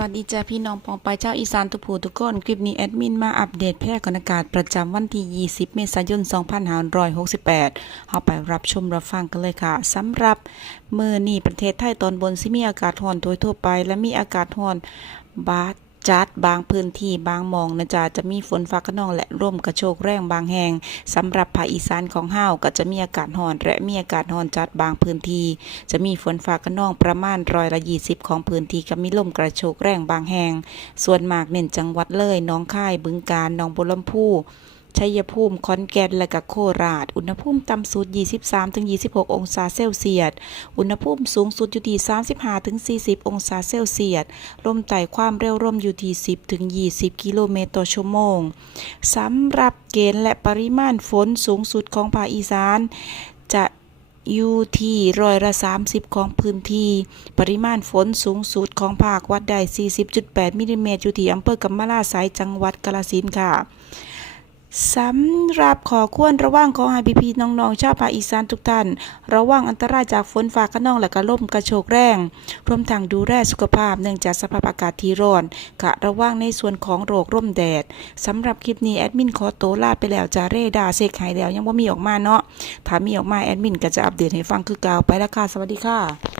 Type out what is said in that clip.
วัสดีจ้าพี่น้องปองไปเจ้าอีสานทุกผู้ทุกคนคลิปนี้แอดมินมาอัปเดตแพร่กอากาศประจำวันที่ 20 เมษายน 2568เอาไปรับชมรับฟังกันเลยค่ะสำหรับมื้อนี้ประเทศไทยตอนบนสิมีอากาศร้อนโดยทั่วไปและมีอากาศร้อนจัดบางพื้นที่บางหม่องนะจ๊ะจะมีฝนฟ้าคะนองและลมกระโชกแรงบางแห่งสำหรับภาคอีสานของเฮาก็จะมีอากาศร้อนและมีอากาศร้อนจัดบางพื้นที่จะมีฝนฟ้าคะนองประมาณ20%ของพื้นที่กับมีลมกระโชกแรงบางแห่งส่วนมากเน้นจังหวัดเลยหนองคายบึงกาฬหนองบัวลำพูชัยภูมิขอนแก่นและก็โคราชอุณหภูมิต่ำสุด 23-26 องศาเซลเซียสอุณหภูมิสูงสุดอยู่ที่ 35-40 องศาเซลเซียสลมใต้ความเร็วลมอยู่ที่ 10-20 กิโลเมตรต่อชั่วโมงสำหรับเกณฑ์และปริมาณฝนสูงสุดของภาคอีสานจะอยู่ที่30%ของพื้นที่ปริมาณฝนสูงสุดของภาควัดได้ 40.8 มิลลิเมตรอยู่ที่อำเภอกำมะลาไสจังหวัดกาฬสินธุ์ค่ะสำหรับขอควรระวังของให้พี่ๆน้องๆชาวภาคอีสานทุกท่านระวังอันตรายจากฝนฟ้าคะนองและก็ลมกระโชกแรงรวมทั้งดูแลสุขภาพเนื่องจากสภาพอากาศที่ร้อนกะระวังในส่วนของโรคร่มแดดสำหรับคลิปนี้แอดมินขอตัวลาไปแล้วจ้าเรดาเช็คให้แล้วยังบ่มีออกมาเนาะถ้ามีออกมาแอดมินก็จะอัปเดตให้ฟังคือเก่าไปแล้วค่ะสวัสดีค่ะ